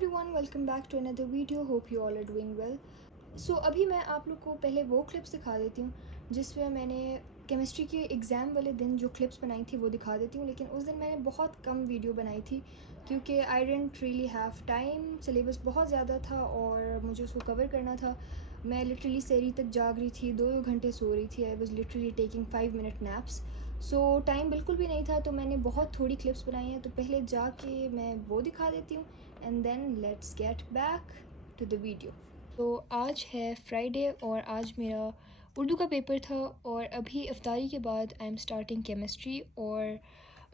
everyone, welcome back to another video. Hope you all are doing well. So अभी मैं आप लोग को पहले वो क्लिप्स दिखा देती हूँ जिसमें मैंने केमिस्ट्री के एग्ज़ाम वाले दिन जो क्लिप्स बनाई थी वो दिखा देती हूँ। लेकिन उस दिन मैंने बहुत कम वीडियो बनाई थी क्योंकि I didn't really have time. Syllabus बहुत ज़्यादा था और मुझे उसको कवर करना था। मैं लिटरली सहरी तक जाग रही थी, 2 घंटे सो रही थी। I was literally taking 5 minute naps. So time बिल्कुल भी नहीं था, तो मैंने बहुत थोड़ी क्लिप्स बनाई हैं। तो पहले जाके मैं वो दिखा देती हूँ and then let's get back to the video. तो आज है फ्राइडे और आज मेरा उर्दू का पेपर था और अभी इफ्तारी के बाद आई एम स्टार्टिंग केमिस्ट्री। और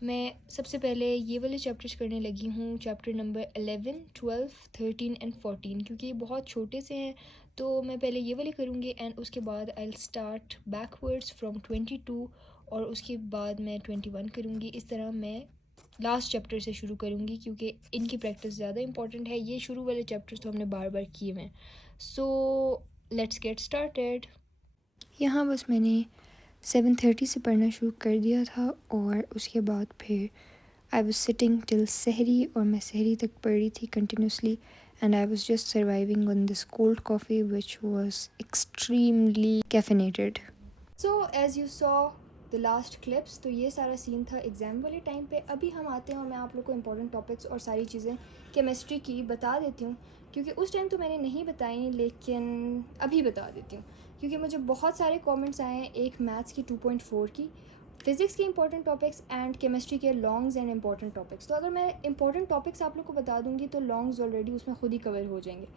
मैं सबसे पहले ये वाले चैप्टर्स करने लगी हूँ, चैप्टर नंबर 11, 12, 13 एंड 14, क्योंकि ये बहुत छोटे से हैं। तो मैं पहले ये वाले करूँगी एंड उसके बाद I will start backwards from 22 और उसके बाद मैं 21 करूँगी। इस तरह मैं लास्ट चैप्टर से शुरू करूँगी क्योंकि इनकी प्रैक्टिस ज़्यादा इंपॉर्टेंट है। ये शुरू वाले चैप्टर्स तो हमने बार बार किए हुए हैं। So let's get started. यहाँ बस मैंने 7:30 से पढ़ना शुरू कर दिया था और उसके बाद फिर आई वॉज सिटिंग टिल सहरी और मैं सहरी तक पढ़ रही थी continuously and I was just surviving on this cold coffee which was extremely caffeinated. So as you saw the last clips, तो ये सारा सीन था एग्ज़ाम वाले टाइम पे। अभी हम आते हैं और मैं आप लोग को इंपॉर्टेंट टॉपिक्स और सारी चीज़ें केमिस्ट्री की बता देती हूँ क्योंकि उस टाइम तो मैंने नहीं बताई, लेकिन अभी बता देती हूँ क्योंकि मुझे बहुत सारे कमेंट्स आए हैं, एक मैथ्स की 2.4 की, फिज़िक्स के इंपॉर्टेंट टॉपिक्स एंड केमिस्ट्री के लॉन्ग्स एंड इंपॉर्टेंट टॉपिक्स। तो अगर मैं इंपॉर्टेंट टॉपिक्स आप लोग को बता दूँगी तो लॉन्ग्स ऑलरेडी उसमें खुद ही कवर हो जाएंगे।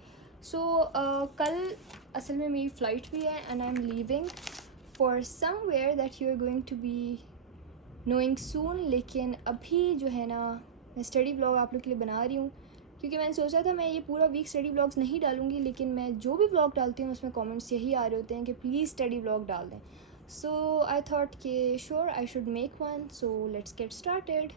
सो कल असल में मेरी फ़्लाइट भी है and I am leaving for somewhere that you are going to be knowing soon. लेकिन अभी जो है ना, मैं स्टडी ब्लॉग आप लोग के लिए बना रही हूँ क्योंकि मैंने सोचा था मैं ये पूरा वीक स्टडी ब्लॉग्स नहीं डालूँगी, लेकिन मैं जो भी ब्लॉग डालती हूँ उसमें कमेंट्स यही आ रहे होते हैं कि प्लीज़ स्टडी ब्लॉग डाल दें। सो आई थॉट कि sure I should make one, so let's get started.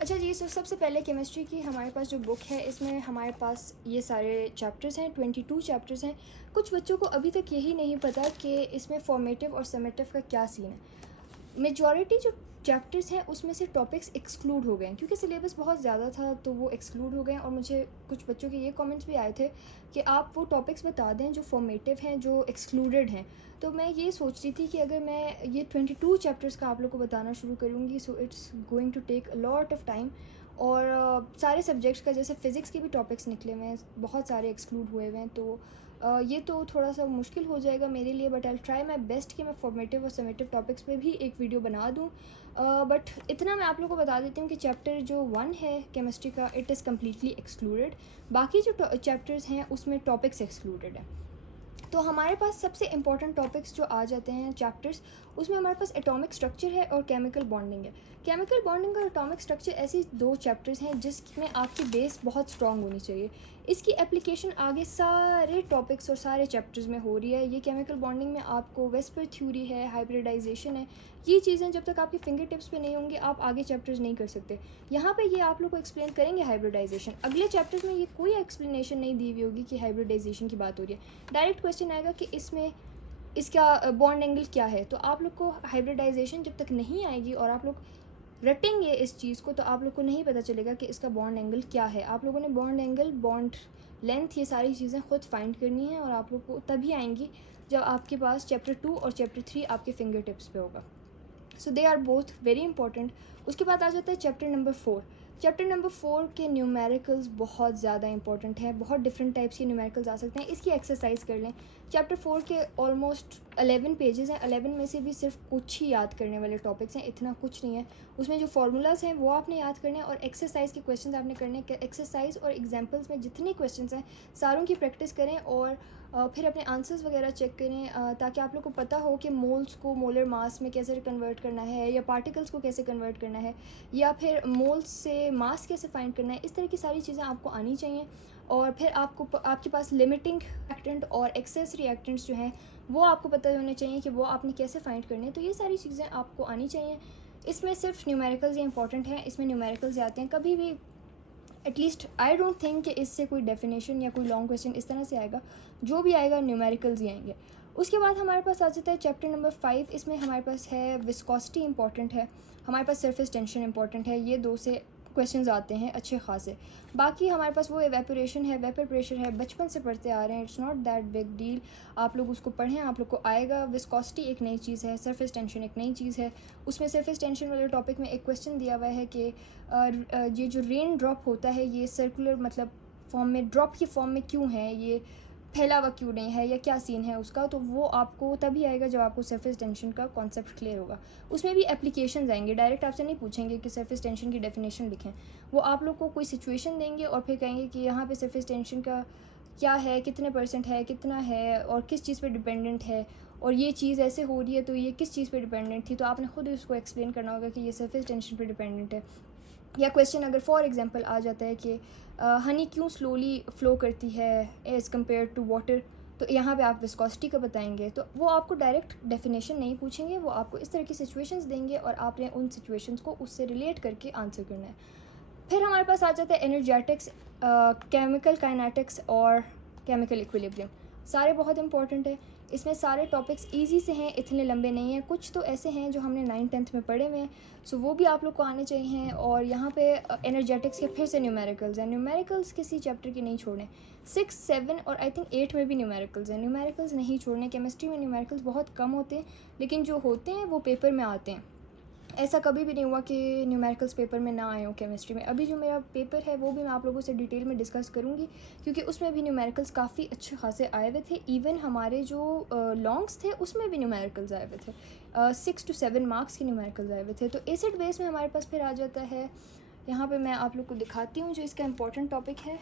अच्छा जी, सो सबसे पहले केमिस्ट्री की हमारे पास जो बुक है इसमें हमारे पास ये सारे चैप्टर्स हैं, 22 चैप्टर्स हैं। कुछ बच्चों को अभी तक यही नहीं पता कि इसमें फॉर्मेटिव और समेटिव का क्या सीन है। मेजॉरिटी जो चैप्टर्स हैं उसमें से टॉपिक्स एक्सक्लूड हो गए हैं क्योंकि सिलेबस बहुत ज़्यादा था, तो वो एक्सक्लूड हो गए हैं। और मुझे कुछ बच्चों के ये कमेंट्स भी आए थे कि आप वो टॉपिक्स बता दें जो फॉर्मेटिव हैं, जो एक्सक्लूडेड हैं। तो मैं ये सोच रही थी कि अगर मैं ये 22 चैप्टर्स का आप लोग को बताना शुरू करूँगी so it's going to take a lot of time. और सारे सब्जेक्ट्स का, जैसे फ़िज़िक्स के भी टॉपिक्स निकले हुए हैं, बहुत सारे एक्सक्लूड हुए हुए हैं, तो ये तो थोड़ा सा मुश्किल हो जाएगा मेरे लिए। But I try my best कि मैं फॉर्मेटिव और समेटिव टॉपिक्स पे भी एक वीडियो बना दूँ। बट इतना मैं आप लोगों को बता देती हूँ कि चैप्टर जो 1 है केमिस्ट्री का, इट इज़ कम्प्लीटली एक्सक्लूडेड। बाकी जो चैप्टर्स हैं उसमें टॉपिक्स एक्सक्लूडेड हैं। तो हमारे पास सबसे इंपॉर्टेंट टॉपिक्स जो आ जाते हैं चैप्टर्स, उसमें हमारे पास एटॉमिक स्ट्रक्चर है और केमिकल बॉन्डिंग है। केमिकल बॉन्डिंग और एटॉमिक स्ट्रक्चर ऐसी 2 चैप्टर्स हैं जिसमें आपकी बेस बहुत स्ट्रॉन्ग होनी चाहिए। इसकी एप्लीकेशन आगे सारे टॉपिक्स और सारे चैप्टर्स में हो रही है। ये केमिकल बॉन्डिंग में आपको वेस्पर थ्योरी है, हाइब्रिडाइजेशन है, ये चीज़ें जब तक आपकी फिंगर टिप्स पे नहीं होंगी आप आगे चैप्टर्स नहीं कर सकते। यहाँ पे ये आप लोग को एक्सप्लेन करेंगे हाइब्रिडाइजेशन। अगले चैप्टर्स में ये कोई एक्सप्लेनेशन नहीं दी हुई होगी कि हाइब्रिडाइजेशन की बात हो रही है। डायरेक्ट क्वेश्चन आएगा कि इसमें इसका बॉन्ड एंगल क्या है। तो आप लोग को हाइब्रिडाइजेशन जब तक नहीं आएगी और आप लोग रटेंगे इस चीज़ को तो आप लोग को नहीं पता चलेगा कि इसका बॉन्ड एंगल क्या है। आप लोगों ने बॉन्ड एंगल, बॉन्ड लेंथ, ये सारी चीज़ें खुद फाइंड करनी है और आप लोग को तभी आएंगी जब आपके पास चैप्टर 2 और चैप्टर 3 आपके फिंगर टिप्स पे होगा। So they are both very important. उसके बाद आ जाता है चैप्टर नंबर 4। चैप्टर नंबर 4 के न्यूमेरिकल्स बहुत ज़्यादा इंपॉर्टेंट हैं। बहुत डिफरेंट टाइप्स के न्यूमेरिकल्स आ सकते हैं, इसकी एक्सरसाइज कर लें। चैप्टर 4 के ऑलमोस्ट 11 पेजेस हैं। 11 में से भी सिर्फ कुछ ही याद करने वाले टॉपिक्स हैं, इतना कुछ नहीं है। उसमें जो फार्मूलाज हैं वो आपने याद करने हैं और एक्सरसाइज के क्वेश्चन आपने करने हैं। एक्सरसाइज और एग्जाम्पल्स में जितने क्वेश्चन हैं सारों की प्रैक्टिस करें और फिर अपने आंसर्स वगैरह चेक करें ताकि आप लोग को पता हो कि मोल्स को मोलर मास में कैसे कन्वर्ट करना है, या पार्टिकल्स को कैसे कन्वर्ट करना है, या फिर मोल्स से मास कैसे फाइंड करना है। इस तरह की सारी चीज़ें आपको आनी चाहिए। और फिर आपके पास लिमिटिंग रिएक्टेंट और एक्सेस रिएक्टेंट्स जो हैं वो आपको पता होने चाहिए कि वो आपने कैसे फाइंड करने हैं। तो ये सारी चीज़ें आपको आनी चाहिए। इसमें सिर्फ न्यूमेरिकल्स ये इंपॉर्टेंट हैं, इसमें न्यूमेरिकल्स आते हैं। कभी भी एटलीस्ट आई डोंट थिंक कि इससे कोई डेफिनेशन या कोई लॉन्ग क्वेश्चन इस तरह से आएगा। जो भी आएगा न्यूमेरिकल्स ही आएंगे। उसके बाद हमारे पास आ जाता है चैप्टर नंबर 5। इसमें हमारे पास है विस्कोसिटी इंपॉर्टेंट है, हमारे पास सरफेस टेंशन इंपॉर्टेंट है। ये 2 से क्वेश्चंस आते हैं अच्छे खासे। बाकी हमारे पास वो एवेपोरेशन है, वेपर प्रेशर है, बचपन से पढ़ते आ रहे हैं, it's not that big deal. आप लोग उसको पढ़ें, आप लोग को आएगा। विस्कोसिटी एक नई चीज़ है, सरफेस टेंशन एक नई चीज़ है। उसमें सरफेस टेंशन वाले टॉपिक में एक क्वेश्चन दिया हुआ है कि ये जो रेन ड्रॉप होता है ये सर्कुलर मतलब फॉर्म में, ड्रॉप की फॉर्म में क्यों है, ये फैला हुआ क्यों नहीं है, या क्या सीन है उसका। तो वो आपको तभी आएगा जब आपको सरफेस टेंशन का कॉन्सेप्ट क्लियर होगा। उसमें भी एप्लीकेशंस आएंगे, डायरेक्ट आपसे नहीं पूछेंगे कि सरफेस टेंशन की डेफिनेशन लिखें। वो आप लोग को कोई सिचुएशन देंगे और फिर कहेंगे कि यहाँ पे सरफेस टेंशन का क्या है, कितने % है, कितना है, और किस चीज़ पे डिपेंडेंट है, और ये चीज़ ऐसे हो रही है तो ये किस चीज़ पे डिपेंडेंट थी। तो आपने खुद उसको एक्सप्लेन करना होगा कि ये सरफेस टेंशन पे डिपेंडेंट है। या क्वेश्चन अगर फॉर एग्जांपल आ जाता है कि हनी क्यों स्लोली फ़्लो करती है एज़ कम्पेयर टू वाटर, तो यहाँ पे आप विस्कोसिटी का बताएंगे। तो वो आपको डायरेक्ट डेफिनेशन नहीं पूछेंगे, वो आपको इस तरह की सिचुएशंस देंगे और आपने उन सिचुएशंस को उससे रिलेट करके आंसर करना है। फिर हमारे पास आ जाता है एनर्जेटिक्स, केमिकल काइनेटिक्स और केमिकल इक्विलिब्रियम। सारे बहुत इंपॉर्टेंट है। इसमें सारे टॉपिक्स इजी से हैं, इतने लंबे नहीं हैं। कुछ तो ऐसे हैं जो हमने 9th-10th में पढ़े हुए हैं, सो वो भी आप लोग को आने चाहिए। और यहाँ पे एनर्जेटिक्स के फिर से न्यूमेरिकल्स हैं। न्यूमेरिकल्स किसी चैप्टर के नहीं छोड़ने। 6, 7 और आई थिंक 8 में भी न्यूमेरिकल्स हैं। न्यूमेरिकल्स नहीं छोड़ने। केमिस्ट्री में न्यूमेरिकल्स बहुत कम होते हैं, लेकिन जो होते हैं वो पेपर में आते हैं। ऐसा कभी भी नहीं हुआ कि न्यूमेरिकल्स पेपर में ना आए हो केमिस्ट्री में। अभी जो मेरा पेपर है वो भी मैं आप लोगों से डिटेल में डिस्कस करूँगी, क्योंकि उसमें भी न्यूमेरिकल्स काफ़ी अच्छे खासे आए हुए थे। इवन हमारे जो लॉन्ग्स थे उसमें भी न्यूमेरिकल्स आए हुए थे। 6 to 7 मार्क्स के न्यूमेरिकल्स आए हुए थे। तो एसिड बेस में हमारे पास फिर आ जाता है, यहाँ पर मैं आप लोग को दिखाती हूँ जो इसका इम्पोर्टेंट टॉपिक है।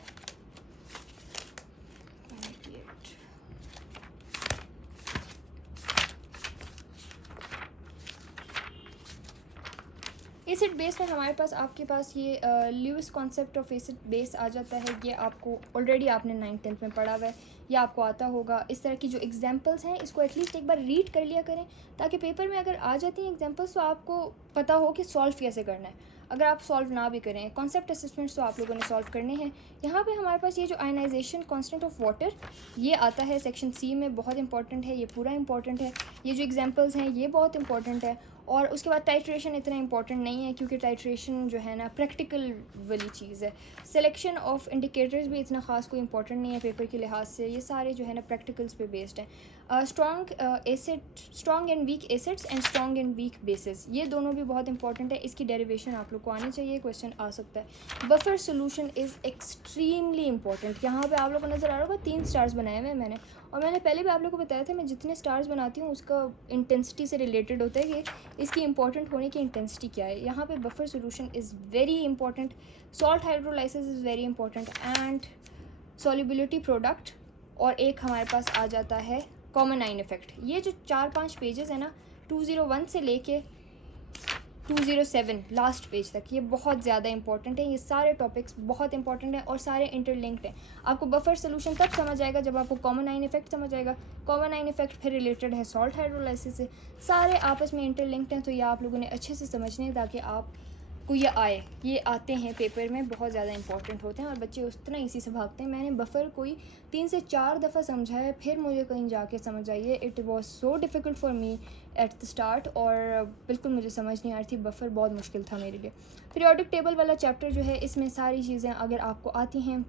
एसिड बेस में हमारे पास आपके पास ये Lewis concept of acid base आ जाता है। ये आपको ऑलरेडी आपने 9th-10th में पढ़ा हुआ है, या आपको आता होगा। इस तरह की जो एग्जांपल्स हैं इसको एटलीस्ट एक बार रीड कर लिया करें, ताकि पेपर में अगर आ जाती हैं एग्जांपल्स तो आपको पता हो कि सॉल्व कैसे करना है। अगर आप सॉल्व ना भी करें, कॉन्सेप्ट असेसमेंट्स तो आप लोगों ने सॉल्व करने हैं। यहाँ पे हमारे पास ये जो आयनाइजेशन कांस्टेंट ऑफ वाटर ये आता है सेक्शन सी में, बहुत इंपॉर्टेंट है, ये पूरा इंपॉर्टेंट है। ये जो एग्जांपल्स हैं ये बहुत इंपॉर्टेंट है। और उसके बाद टाइट्रेशन इतना इंपॉर्टेंट नहीं है, क्योंकि टाइट्रेशन जो है ना प्रैक्टिकल वाली चीज़ है। सिलेक्शन ऑफ इंडिकेटर्स भी इतना ख़ास कोई इंपॉर्टेंट नहीं है पेपर के लिहाज से। ये सारे जो है ना प्रैक्टिकल्स पे बेस्ड है। Strong and weak acids and strong and weak bases, ये दोनों भी बहुत इंपॉर्टेंट है। इसकी डेरिवेशन आप लोग को आनी चाहिए, क्वेश्चन आ सकता है। Buffer solution is extremely important. यहाँ पे आप लोग को नज़र आ रहा होगा 3 स्टार्स बनाए हुए हैं मैंने, और मैंने पहले भी आप लोग को बताया था मैं जितने स्टार्स बनाती हूँ उसका इंटेंसिटी से रिलेटेड होता है कि इसकी इंपॉर्टेंट होने की इंटेंसिटी क्या है। यहाँ पे buffer solution is very important, salt hydrolysis is very important, and solubility product. और एक हमारे पास आ जाता है कॉमन आइन इफेक्ट। ये जो 4-5 पेजेस है ना, 201 से लेके 207 लास्ट पेज तक, ये बहुत ज़्यादा इंपॉर्टेंट है। ये सारे टॉपिक्स बहुत इंपॉर्टेंट हैं और सारे इंटरलिंक्ड हैं। आपको बफर सोल्यूशन तब समझ आएगा जब आपको कॉमन आइन इफेक्ट समझ आएगा। कॉमन आइन इफेक्ट फिर रिलेटेड है सॉल्ट हाइड्रोलाइसिस से। सारे आपस में इंटरलिंक्ड हैं, तो ये आप लोगों ने अच्छे से समझने हैं ताकि आप को ये आए। ये आते हैं पेपर में, बहुत ज़्यादा इंपॉर्टेंट होते हैं और बच्चे उतना इसी से भागते हैं। मैंने बफ़र कोई 3 से 4 दफ़ा समझा है, फिर मुझे कहीं जाके समझ आई है। It was so difficult for me at the start, और बिल्कुल मुझे समझ नहीं आ रही थी। बफ़र बहुत मुश्किल था मेरे लिए। पीरियोडिक टेबल वाला चैप्टर जो है, इसमें सारी चीज़ें अगर आपको आती हैं,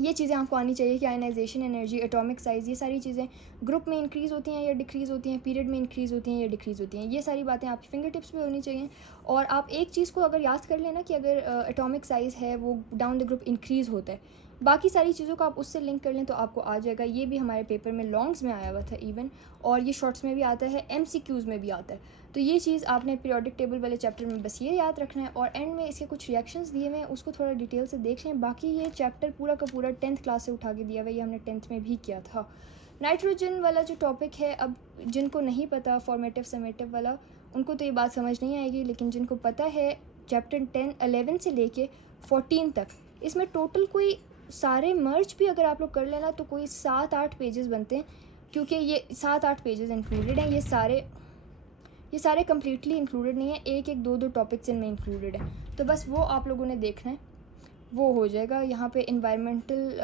ये चीज़ें आपको आनी चाहिए कि आयनाइजेशन एनर्जी, एटॉमिक साइज़, ये सारी चीज़ें ग्रुप में इंक्रीज़ होती हैं या डिक्रीज़ होती हैं, पीरियड में इंक्रीज़ होती हैं या डिक्रीज़ होती हैं। ये सारी बातें आपकी फिंगर टिप्स पे होनी चाहिए। और आप एक चीज़ को अगर याद कर लेना कि अगर एटॉमिक साइज़ है वो डाउन द ग्रुप इंक्रीज़ होता है, बाकी सारी चीज़ों को आप उससे लिंक कर लें तो आपको आ जाएगा। ये भी हमारे पेपर में लॉन्ग्स में आया हुआ था इवन, और ये शॉर्ट्स में भी आता है, MCQs में भी आता है। तो ये चीज़ आपने पीरियोडिक टेबल वाले चैप्टर में बस ये याद रखना है। और एंड में इसके कुछ रिएक्शंस दिए हुए हैं, उसको थोड़ा डिटेल से देख लें। बाकी ये चैप्टर पूरा का पूरा 10th क्लास से उठा के दिया हुआ है, ये हमने 10th में भी किया था। नाइट्रोजन वाला जो टॉपिक है, अब जिनको नहीं पता फॉर्मेटिव समेटिव वाला, उनको तो ये बात समझ नहीं आएगी, लेकिन जिनको पता है चैप्टर 11 से लेके 14 तक, इसमें टोटल कोई सारे मर्ज भी अगर आप लोग कर लेना तो कोई 7-8 पेजेस बनते हैं, क्योंकि ये 7-8 पेजेस इंक्लूडेड हैं। ये सारे कम्प्लीटली इंक्लूडेड नहीं है, एक 2 टॉपिक्स इनमें इंक्लूडेड हैं। तो बस वो आप लोगों ने देखना है, वो हो जाएगा। यहाँ पे इन्वायरमेंटल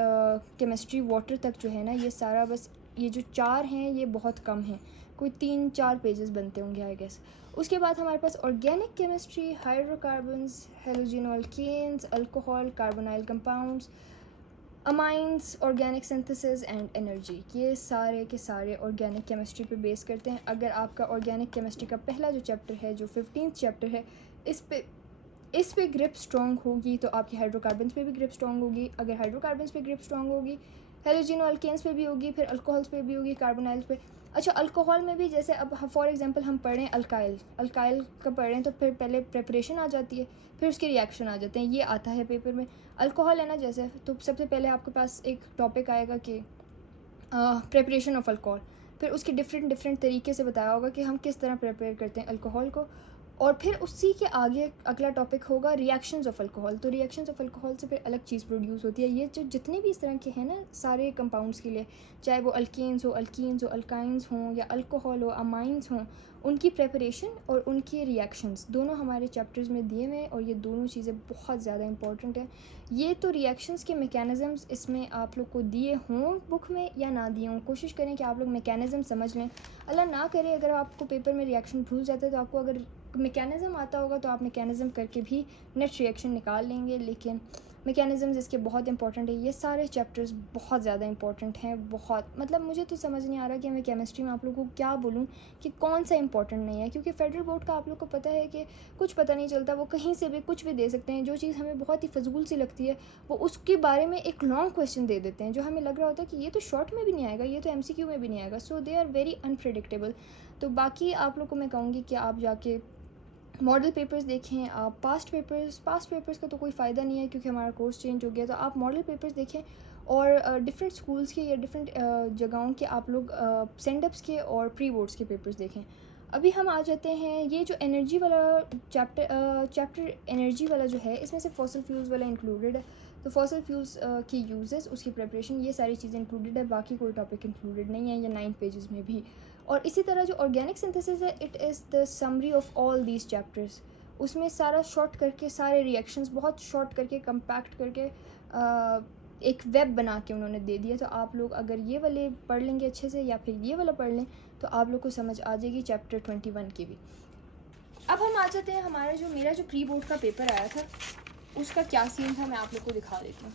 केमिस्ट्री वाटर तक जो है ना, ये सारा बस ये जो 4 हैं ये बहुत कम हैं, कोई 3-4 पेजेस बनते होंगे आई गेस। उसके बाद हमारे पास organic chemistry, hydrocarbons, halogen alkanes, alcohol, carbonyl compounds, amines, organic synthesis and energy, ये सारे के सारे ऑर्गेनिक केमिस्ट्री पे बेस करते हैं। अगर आपका ऑर्गेनिक केमिस्ट्री का पहला जो चैप्टर है, जो 15th चैप्टर है, इस पे ग्रिप स्ट्रॉन्ग होगी तो आपकी हाइड्रोकार्बन्स पे भी ग्रिप स्ट्रॉन्ग होगी। अगर हाइड्रोकार्बन्स पे ग्रिप स्ट्रॉन्ग होगी, हेलोजिनो अल्केन्स पे भी होगी, फिर अल्कोहल्स पे भी होगी, कार्बोनाइल्स पे। अच्छा, अल्कोहल में भी जैसे अब फॉर एग्जांपल हम पढ़ रहे हैं अल्काइल का पढ़ रहे हैं, तो फिर पहले प्रेपरेशन आ जाती है, फिर उसके रिएक्शन आ जाते हैं, ये आता है पेपर में। अल्कोहल है ना जैसे, तो सबसे पहले आपके पास एक टॉपिक आएगा कि प्रेपरेशन ऑफ अल्कोहल, फिर उसके डिफरेंट तरीके से बताया होगा कि हम किस तरह प्रिपेयर करते हैं अल्कोहल को, और फिर उसी के आगे अगला टॉपिक होगा रिएक्शंस ऑफ अल्कोहल। तो रिएक्शंस ऑफ अल्कोहल से फिर अलग चीज़ प्रोड्यूस होती है। ये जो जितने भी इस तरह के हैं ना सारे कंपाउंड्स के लिए, चाहे वो अल्केन्स हो, अल्कीन्स हो, अल्काइंस हों, या अल्कोहल हो, अमाइंस हों, उनकी प्रेपरेशन और उनके रिएक्शंस दोनों हमारे चैप्टर्स में दिए हुए हैं, और ये दोनों चीज़ें बहुत ज़्यादा इंपॉर्टेंट हैं। ये तो रिएक्शंस के मैकेनिज़म्स इसमें आप लोग को दिए हों बुक में या ना दिए हों, कोशिश करें कि आप लोग मैकेनिज़्म समझ लें। अल्लाह ना करे अगर आपको पेपर में रिएक्शन भूल जाते हैं, तो आपको अगर मैकेनिज़्म आता होगा तो आप मैकेनिज़्म करके भी नेट रिएक्शन निकाल लेंगे, लेकिन मैकेनिज़म्स इसके बहुत इंपॉर्टेंट है। ये सारे चैप्टर्स बहुत ज़्यादा इंपॉर्टेंट हैं, बहुत, मतलब मुझे तो समझ नहीं आ रहा कि मैं केमिस्ट्री में आप लोगों को क्या बोलूँ कि कौन सा इंपॉर्टेंट नहीं है, क्योंकि फेडरल बोर्ड का आप लोग को पता है कि कुछ पता नहीं चलता, वो कहीं से भी कुछ भी दे सकते हैं। जो चीज़ हमें बहुत ही फजूल सी लगती है, वो उसके बारे में एक लॉन्ग क्वेश्चन दे देते हैं, जो हमें लग रहा होता है कि ये तो शॉर्ट में भी नहीं आएगा, ये तो MCQ में भी नहीं आएगा। सो दे आर वेरी अनप्रेडिक्टेबल। तो बाकी आप लोग को मैं कहूँगी कि आप जाके मॉडल पेपर्स देखें, आप पास्ट पेपर्स का तो कोई फ़ायदा नहीं है क्योंकि हमारा कोर्स चेंज हो गया। तो आप मॉडल पेपर्स देखें, और डिफरेंट स्कूल्स के या डिफरेंट जगहों के आप लोग सेंडअप्स के और प्री बोर्ड्स के पेपर्स देखें। अभी हम आ जाते हैं, ये जो एनर्जी वाला चैप्टर एनर्जी वाला जो है, इसमें से फॉसिल फ्यूल्स वाला इंक्लूडेड है। तो फॉसिल फ्यूल्स की यूजेस, उसकी प्रिपरेशन, ये सारी चीज़ें इंक्लूडेड है, बाकी कोई टॉपिक इंक्लूडेड नहीं है, या 9 पेजेस में भी। और इसी तरह जो ऑर्गेनिक सिंथेसिस है, it is the summary of all these chapters. उसमें सारा शॉर्ट करके, सारे रिएक्शंस बहुत शॉर्ट करके, कंपैक्ट करके एक वेब बना के उन्होंने दे दिया। तो आप लोग अगर ये वाले पढ़ लेंगे अच्छे से, या फिर ये वाला पढ़ लें, तो आप लोग को समझ आ जाएगी चैप्टर 21 की भी। अब हम आ जाते हैं मेरा जो प्री बोर्ड का पेपर आया था, उसका क्या सीन था, मैं आप लोग को दिखा देती हूँ।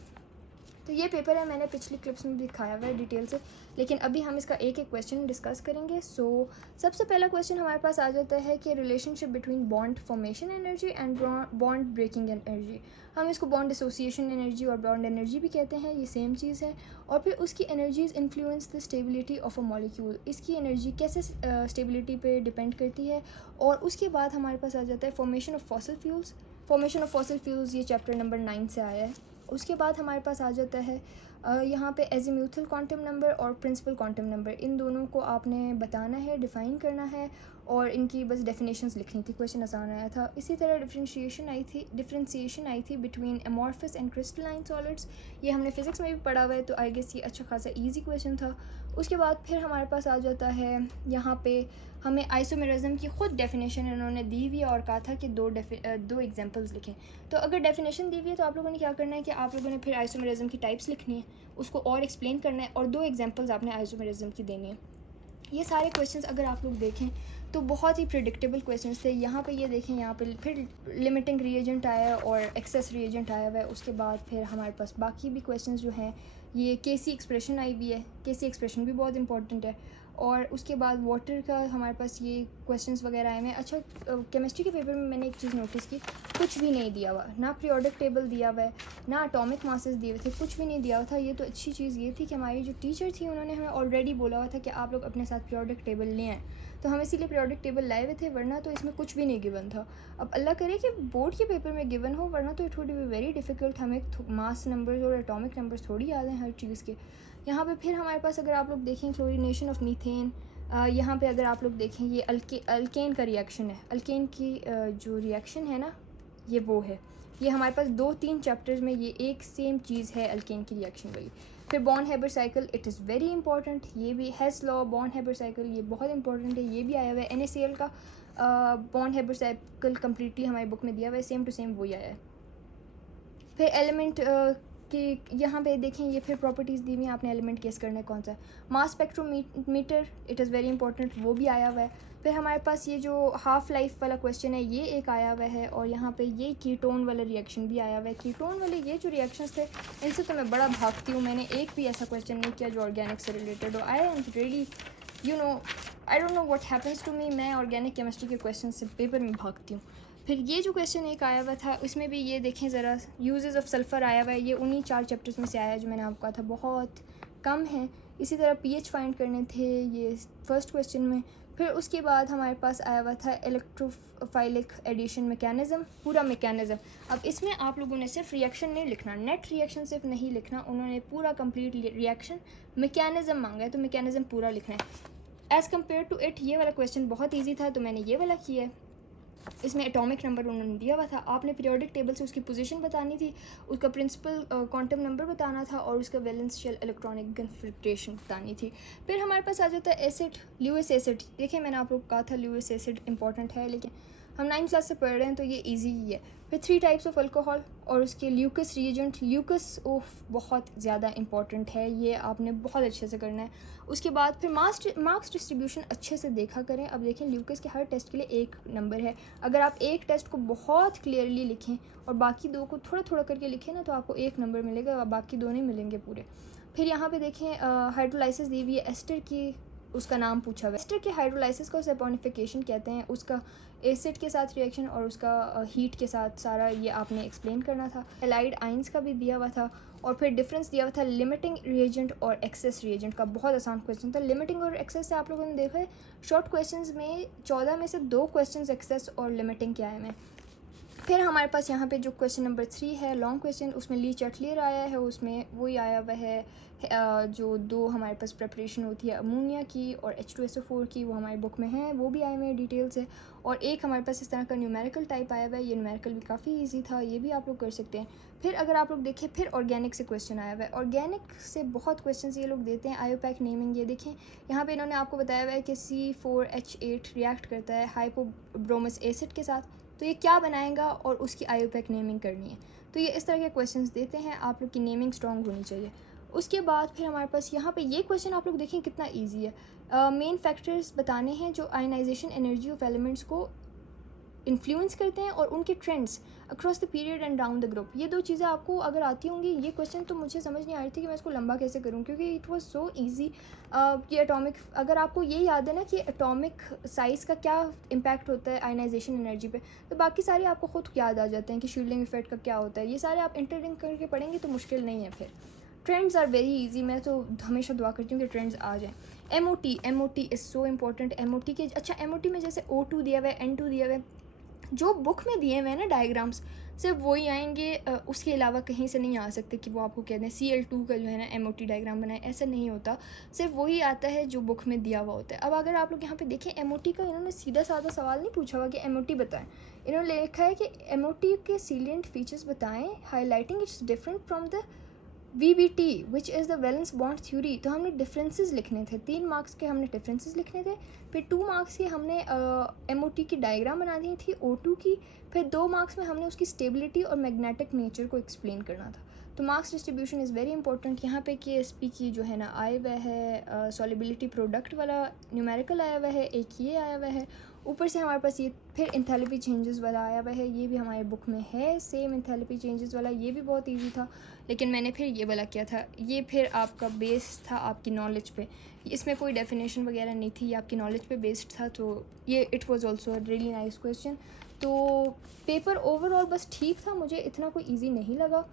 तो ये पेपर है, मैंने पिछली क्लिप्स में दिखाया हुआ है डिटेल से, लेकिन अभी हम इसका एक एक क्वेश्चन डिस्कस करेंगे। सो सबसे पहला क्वेश्चन हमारे पास आ जाता है कि relationship between bond formation energy and bond breaking energy. हम इसको बॉन्ड एसोसिएशन एनर्जी और बॉन्ड एनर्जी भी कहते हैं, ये सेम चीज़ है। और फिर उसकी energies influence the stability of a molecule, इसकी एनर्जी कैसे स्टेबिलिटी पे डिपेंड करती है। और उसके बाद हमारे पास आ जाता है फॉर्मेशन ऑफ फॉसिल फ्यूल्स, ये चैप्टर नंबर 9 से आया है। उसके बाद हमारे पास आ जाता है यहाँ पे एजीम्यूथल क्वांटम नंबर और प्रिंसिपल क्वांटम नंबर, इन दोनों को आपने बताना है, डिफ़ाइन करना है, और इनकी बस डेफिनेशंस लिखनी थी। क्वेश्चन आसान आया था। इसी तरह डिफ्रेंशिएशन आई थी between amorphous and crystalline solids, ये हमने फिज़िक्स में भी पढ़ा हुआ है, तो आई गेस ये अच्छा खासा ईजी क्वेश्चन था। उसके बाद फिर हमारे पास आ जाता है यहाँ पे हमें आइसोमेरिज्म की ख़ुद डेफिनेशन इन्होंने दी हुई है, और कहा था कि दो एग्जांपल्स लिखें। तो अगर डेफिनेशन दी हुई है तो आप लोगों ने क्या करना है कि आप लोगों ने फिर आइसोमेरिज्म की टाइप्स लिखनी है, उसको और एक्सप्लेन करना है, और 2 एग्जांपल्स आपने आइसोमेरिज्म की देनी है। ये सारे क्वेश्चंस अगर आप लोग देखें तो बहुत ही प्रिडिक्टेबल क्वेश्चंस थे। यहाँ पे ये देखें, यहाँ पे फिर लिमिटिंग रिएजेंट आया और एक्सेस रिएजेंट आया हुआ है। उसके बाद फिर हमारे पास बाकी भी क्वेश्चंस जो हैं, ये केसी एक्सप्रेशन आई हुई है, केसी एक्सप्रेशन भी बहुत इंपॉर्टेंट है। और उसके बाद वाटर का हमारे पास ये क्वेश्चंस वगैरह आए हुए हैं। अच्छा, केमिस्ट्री के पेपर में मैंने एक चीज़ नोटिस की, कुछ भी नहीं दिया हुआ, ना पीरियोडिक टेबल दिया हुआ है, ना एटॉमिक मासेस दिए हुए थे, कुछ भी नहीं दिया हुआ था। ये तो अच्छी चीज़ ये थी कि हमारी जो टीचर थी उन्होंने हमें ऑलरेडी बोला हुआ था कि आप लोग अपने साथ पीरियोडिक टेबल ले आएँ, तो हम इसीलिए पीरियोडिक टेबल लाए हुए थे, वरना तो इसमें कुछ भी नहीं गिवन था। अब अल्लाह करे कि बोर्ड के पेपर में गिवन हो, वरना तो it would be very difficult. हमें मास नंबर्स और एटॉमिक नंबर्स थोड़ी याद हैं हर चीज़ के। यहाँ पे फिर हमारे पास अगर आप लोग देखें क्लोरीनेशन ऑफ मीथेन, यहाँ पे अगर आप लोग देखें ये अल्केन का रिएक्शन है, अल्केन की जो रिएक्शन है ना, ये वो है, ये हमारे पास 2-3 चैप्टर्स में ये एक सेम चीज़ है, अल्केन की रिएक्शन वाली। फिर Born Haber cycle, it is very important, ये भी Hess law, Born Haber cycle, ये बहुत इंपॉर्टेंट है, ये भी आया हुआ है। NaCl का बॉर्न हेबर साइकिल कम्प्लीटली हमारी बुक में दिया हुआ है, सेम टू सेम वही आया है। फिर एलिमेंट कि यहाँ पे देखें ये फिर प्रॉपर्टीज़ दी हुई हैं, आपने एलिमेंट गेस करना है कौन सा है। मास spectrometer, it is very important, वो भी आया हुआ है। फिर हमारे पास ये जो हाफ़ लाइफ वाला क्वेश्चन है ये एक आया हुआ है, और यहाँ पे ये कीटोन वाला रिएक्शन भी आया हुआ है। कीटोन वाले ये जो रिएक्शंस थे इनसे तो मैं बड़ा भागती हूँ, मैंने एक भी ऐसा क्वेश्चन नहीं किया जो ऑर्गेनिक से रिलेटेड हो। I am really I don't know what happens to me, मैं ऑर्गेनिक केमिस्ट्री के क्वेश्चन से पेपर में भागती हूँ। फिर ये जो क्वेश्चन एक आया हुआ था उसमें भी ये देखें ज़रा, यूजेस ऑफ सल्फ़र आया हुआ है, ये उन्हीं 4 चैप्टर्स में से आया है जो मैंने आपको कहा था बहुत कम है। इसी तरह पीएच फाइंड करने थे ये फर्स्ट क्वेश्चन में। फिर उसके बाद हमारे पास आया हुआ था इलेक्ट्रोफाइलिक एडिशन मैकेनिज़्म, पूरा मैकेनिज़्म। अब इसमें आप लोगों ने सिर्फ रिएक्शन नहीं लिखना, नेट रिएक्शन सिर्फ नहीं लिखना, उन्होंने पूरा कंप्लीट रिएक्शन मैकेनिज़्म मांगा है, तो मैकेनिज़्म पूरा लिखना है। एज़ कम्पेयर टू इट ये वाला क्वेश्चन बहुत ईजी था, तो मैंने ये वाला किया है। इसमें एटॉमिक नंबर उन्होंने दिया हुआ था, आपने पीरियोडिक टेबल से उसकी पोजीशन बतानी थी, उसका प्रिंसिपल क्वांटम नंबर बताना था, और उसका वैलेंस शेल इलेक्ट्रॉनिक कन्फिग्रेशन बतानी थी। फिर हमारे पास आ जाता है एसिड, ल्यूइस एसिड। देखिए मैंने आप लोग को कहा था ल्यूइस एसिड इंपॉर्टेंट है, लेकिन हम 9th क्लास से पढ़ रहे हैं तो ये ईजी ही है। फिर 3 टाइप्स ऑफ अल्कोहल और उसके ल्यूकस रिएजेंट। ल्यूकस बहुत ज़्यादा इंपॉर्टेंट है, ये आपने बहुत अच्छे से करना है। उसके बाद फिर मार्क्स डिस्ट्रीब्यूशन अच्छे से देखा करें। अब देखें ल्यूकस के हर टेस्ट के लिए 1 नंबर है, अगर आप एक टेस्ट को बहुत क्लियरली लिखें और बाकी 2 को थोड़ा थोड़ा करके लिखें ना तो आपको 1 नंबर मिलेगा और बाकी 2 नहीं मिलेंगे पूरे। फिर यहाँ पे देखें हाइड्रोलाइसिस दी हुई है एस्टर की, उसका नाम पूछा हुआ है। एस्टर के हाइड्रोलाइसिस को सैपोनिफिकेशन कहते हैं, उसका एसिड के साथ रिएक्शन और उसका हीट के साथ सारा ये आपने एक्सप्लेन करना था। एलाइड आइंस का भी दिया हुआ था, और फिर डिफरेंस दिया हुआ था लिमिटिंग रिएजेंट और एक्सेस रिएजेंट का। बहुत आसान क्वेश्चन था। लिमिटिंग और एक्सेस से आप लोगों ने देखा है शॉर्ट क्वेश्चंस में 14 में से 2 क्वेश्चंस एक्सेस और लिमिटिंग के आए हैं। फिर हमारे पास यहाँ पे जो क्वेश्चन नंबर 3 है लॉन्ग क्वेश्चन, उसमें ली चटलियर आया है, उसमें वही आया हुआ है जो 2 हमारे पास प्रेपरेशन होती है अमोनिया की और H2SO4 की, वो हमारी बुक में है, वो भी आए हुए हैं डिटेल से। और एक हमारे पास इस तरह का न्यूमेरिकल टाइप आया हुआ है, ये न्यूमेरिकल भी काफ़ी ईजी था, ये भी आप लोग कर सकते हैं। फिर अगर आप लोग देखें फिर ऑर्गेनिक से क्वेश्चन आया हुआ है, ऑर्गेनिक से बहुत क्वेश्चन ये लोग देते हैं। आयोपैक नेमिंग, ये देखें यहाँ पे इन्होंने आपको बताया हुआ है कि C4H8 रिएक्ट करता है हाइपोब्रोमस एसिड के साथ, तो ये क्या बनाएगा और उसकी आयोपैक नेमिंग करनी है। तो ये इस तरह के क्वेश्चंस देते हैं, आप लोग की नेमिंग स्ट्रॉन्ग होनी चाहिए। उसके बाद फिर हमारे पास यहाँ पे ये क्वेश्चन आप लोग देखें कितना इजी है। मेन फैक्टर्स बताने हैं जो आयनाइजेशन एनर्जी ऑफ एलिमेंट्स को इन्फ्लुएंस करते हैं और उनके trends across the period and down the group. ये 2 चीज़ें आपको अगर आती होंगी, ये क्वेश्चन तो मुझे समझ नहीं आ रही थी कि मैं इसको लंबा कैसे करूं, क्योंकि इट वाज सो इजी कि एटॉमिक, अगर आपको ये याद है ना कि एटॉमिक साइज़ का क्या इम्पैक्ट होता है आयनाइजेशन एनर्जी पे, तो बाकी सारे आपको खुद याद आ जाते हैं कि शील्डिंग इफेक्ट का क्या होता है। ये सारे आप इंटरलिंक करके पढ़ेंगे तो मुश्किल नहीं है। फिर ट्रेंड्स आर वेरी इजी, मैं तो हमेशा दुआ करती हूँ कि ट्रेंड्स आ जाएँ। MOT is so important. MOT के एमओटी में जैसे O2 दिया हुआ है, N2 दिया हुआ है, जो बुक में दिए हुए हैं ना डायग्राम्स सिर्फ वही आएंगे, उसके अलावा कहीं से नहीं आ सकते कि वो आपको कहते हैं Cl2 का जो है ना MOT डायग्राम बनाए, ऐसा नहीं होता, सिर्फ वही आता है जो बुक में दिया हुआ होता है। अब अगर आप लोग यहाँ पे देखें MOT का इन्होंने सीधा साधा सवाल नहीं पूछा हुआ कि MOT बताएं, इन्होंने लिखा है कि MOT के सीलियंट फीचर्स बताएं highlighting it's different from the VBT which is the valence bond theory. तो हमने डिफरेंसेस लिखने थे, 3 मार्क्स के हमने डिफरेंसेस लिखने थे। फिर 2 मार्क्स के हमने MOT की डायग्राम बनानी थी O2 की। फिर 2 मार्क्स में हमने उसकी स्टेबिलिटी और मैग्नेटिक नेचर को एक्सप्लेन करना था। तो marks distribution is very important. यहाँ पे KSP की जो है ना आया हुआ है, सॉलिबिलिटी प्रोडक्ट वाला न्यूमेरिकल आया हुआ है, एक ये आया हुआ है। ऊपर से हमारे पास ये फिर इंथैल्पी चेंजेस वाला आया हुआ है, ये भी हमारे बुक में है सेम इंथैल्पी चेंजेस वाला, ये भी बहुत ईजी था, लेकिन मैंने फिर ये वाला किया था। ये फिर आपका बेस था आपकी नॉलेज पे, इसमें कोई डेफिनेशन वगैरह नहीं थी, ये आपकी नॉलेज पे बेस्ड था, तो ये it was also a really nice question. तो पेपर ओवरऑल बस ठीक था, मुझे इतना कोई इजी नहीं लगा।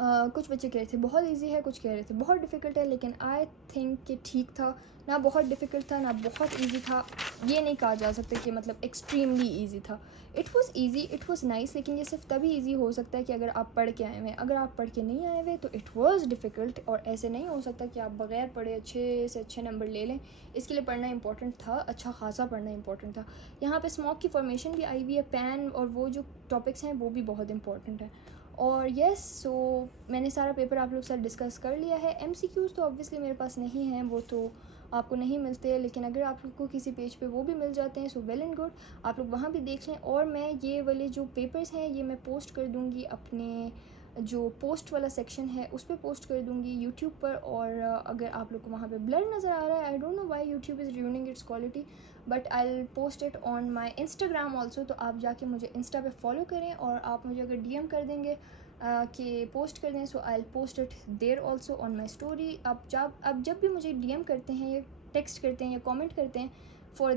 कुछ बच्चे कह रहे थे बहुत इजी है, कुछ कह रहे थे बहुत डिफ़िकल्ट है, लेकिन आई थिंक कि ठीक था, ना बहुत डिफ़िकल्ट था ना बहुत इजी था। ये नहीं कहा जा सकता कि मतलब एक्सट्रीमली इजी था। It was easy, it was nice, लेकिन ये सिर्फ तभी इजी हो सकता है कि अगर आप पढ़ के आए हुए हैं। अगर आप पढ़ के नहीं आए हुए तो इट वाज डिफ़िकल्ट, और ऐसे नहीं हो सकता कि आप बग़ैर पढ़े अच्छे से अच्छे नंबर ले लें। इसके लिए पढ़ना इंपॉर्टेंट था, अच्छा खासा पढ़ना इंपॉर्टेंट था। यहाँ पे स्मोक की फॉर्मेशन भी आई हुई है, पैन और वो जो टॉपिक्स हैं वो भी बहुत इंपॉर्टेंट है। और यस, सो मैंने सारा पेपर आप लोग साथ डिस्कस कर लिया है। MCQs तो ऑब्वियसली मेरे पास नहीं हैं, वो तो आपको नहीं मिलते हैं, लेकिन अगर आप लोग को किसी पेज पे वो भी मिल जाते हैं सो वेल एंड गुड, आप लोग वहाँ भी देख लें। और मैं ये वाले जो पेपर्स हैं ये मैं पोस्ट कर दूँगी अपने जो पोस्ट वाला सेक्शन है उस पर पोस्ट कर दूँगी यूट्यूब पर। और अगर आप लोग को वहाँ पे ब्लर नज़र आ रहा है, आई don't know why YouTube is ruining it's quality, but I will post it on my Instagram also. तो आप जाके मुझे इंस्टा पे फॉलो करें, और आप मुझे अगर डीएम कर देंगे कि पोस्ट कर दें, so I will post it there also on my story. आप जब भी मुझे डीएम करते हैं या टेक्स्ट करते हैं या कमेंट करते हैं फॉर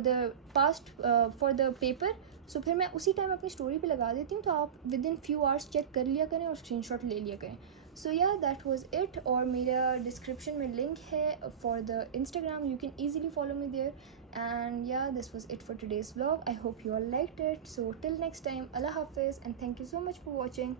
द पेपर, सो फिर मैं उसी टाइम अपनी स्टोरी पे लगा देती हूँ, तो आप within few hours check कर लिया करें और स्क्रीनशॉट ले लिया करें। सो या दैट वाज इट। और मेरा डिस्क्रिप्शन में लिंक है for the Instagram, you can easily follow me there. And या this was it for today's vlog. I hope you all liked it. So till next time, अल्लाह हाफिज़ and thank you so much for watching.